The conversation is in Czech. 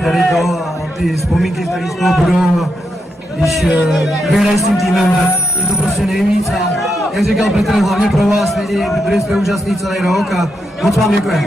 přežít tady to a ty vzpomínky, které z toho budou, když vyhrají s tím týmem, tak je to prostě nejvíc a jak říkal Petr, hlavně pro vás lidi, byli jste úžasný celý rok a moc vám děkuji.